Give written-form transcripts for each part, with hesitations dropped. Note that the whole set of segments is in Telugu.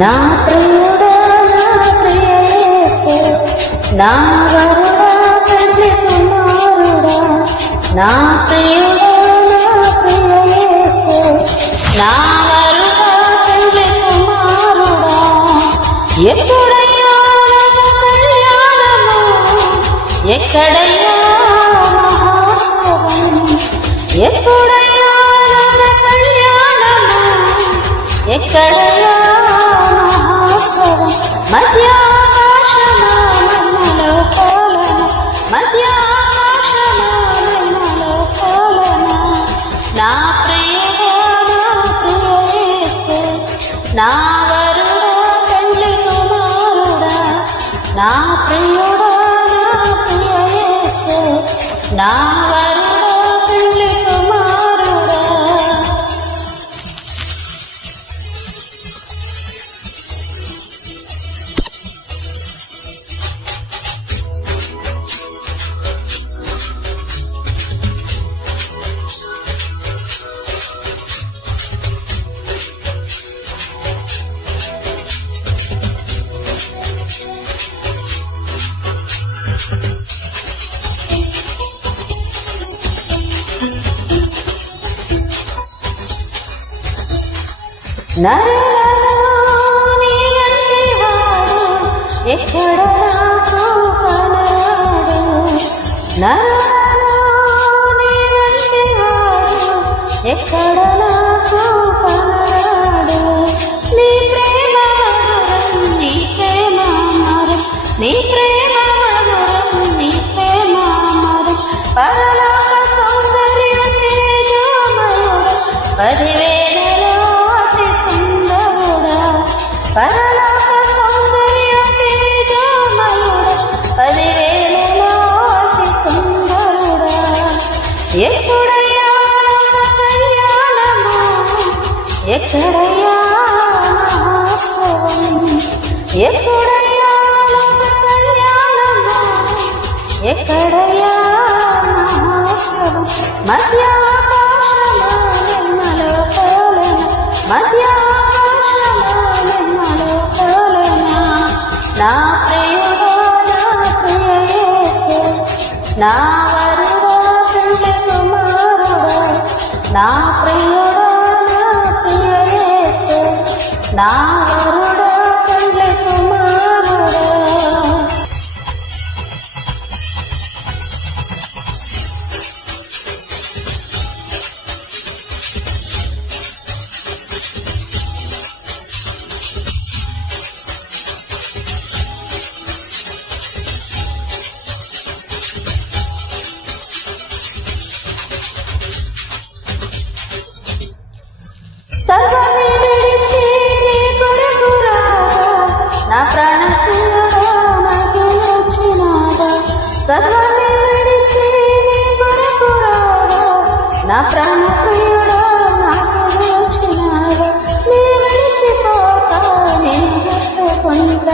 నా ప్రియుడా నా ప్రియ యేసు, నా వరుడా తండ్రి కుమారుడా, నా ప్రియుడా నా ప్రియ యేసు, నా వరుడా తండ్రి కుమారుడా. ఎప్పుడయ్యా కళ్యాణము, ఎక్కడయ్యా మహోత్సవం, ఎప్పుడయ్యా కళ్యాణము, ఎక్కడయ్యా మహోత్సవం. మధ్యాకాశమా మన్నలో కోలన, మధ్యాకాశమా మన్నలో కోలన. నా ప్రియుడా నా ప్రియ యేసు, నా వరుడా తండ్రి కుమారుడా, నా ప్రియుడా నా ప్రియ యేసు, నా వరుడా తండ్రి కుమారుడా. నరులలో నీవంటి వాడు ఎక్కడ నాకు కనరాడు, నరులలో నీవంటి వాడు ఎక్కడ నాకు కనరాడు. నీ ప్రేమ మధురం, నీ ప్రేమ అమరం, నీ ప్రేమ మధురం, నీ ప్రేమ అమరం. పరలోక సౌందర్య తేజోమయుడా, 10,000 పరలోక సౌందర్య తేజోమయుడా, 10,000 అతి సుందరుడా. ఎప్పుడయ్యా కళ్యాణము, ఎక్కడయ్యా మహోత్సవం, ఎప్పుడయ్యా కళ్యాణము, ఎక్కడయ్యా మహోత్సవం. మధ్యాకాశమా నిర్మలో కోలన, మధ్యాకాశమా నిర్మలో కోలన. నా ప్రియుడా నా ప్రియ యేసు, నా వరుడా తండ్రి కుమారుడా, నా ప్రియుడా నా ప్రియ యేసు, నా వరుడా తండ్రి కుమారుడా. సర్వమే విడిచి నీ కొరకు రాగా, నా ప్రాణప్రియుడా నాకు వచ్చినాడా. సర్వమే విడిచి నీ కొరకు రాగా, నా ప్రాణప్రియుడా నాకు వచ్చినాడా. నీ విడిచిపోక నేను హత్తుకుంట,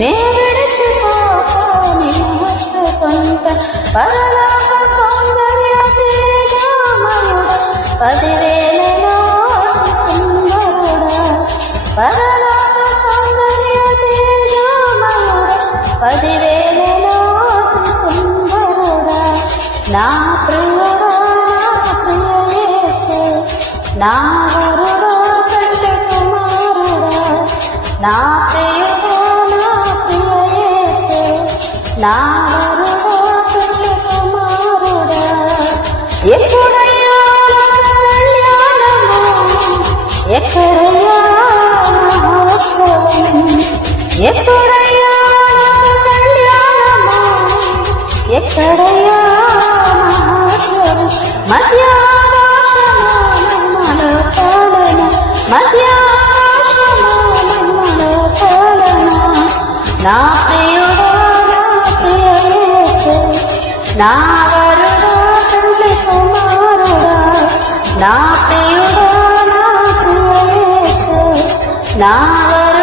నే విడిచిపోక నేను హత్తుకుంట. పరలోక సౌందర్య తేజోమయుడా, 10,000 పరలోక సౌందర్య తేజోమయుడా, 10,000 అతి సుందరుడా. నా ప్రియుడా నా ప్రియ యేసు, నా వరుడా తండ్రి కుమారుడా, నా ప్రియుడా నా ప్రియ యేసు, నా వరుడా తండ్రి కుమారుడా. ఎప్పుడయ్యా కళ్యాణము, ఎక్కడయ్యా మహోత్సవం, ఎప్పుడయ్యా కళ్యాణము, ఎక్కడయ్యా మహోత్సవం. మధ్యాకాశమా నిర్మలో కోలన, మధ్యాకాశమా నిర్మలో కోలన. నా ప్రియుడా నా ప్రియ యేసు, నా వరుడా తండ్రి కుమారుడా, నా ప్రియుడా నా ప్రియ యేసు, నా వరుడా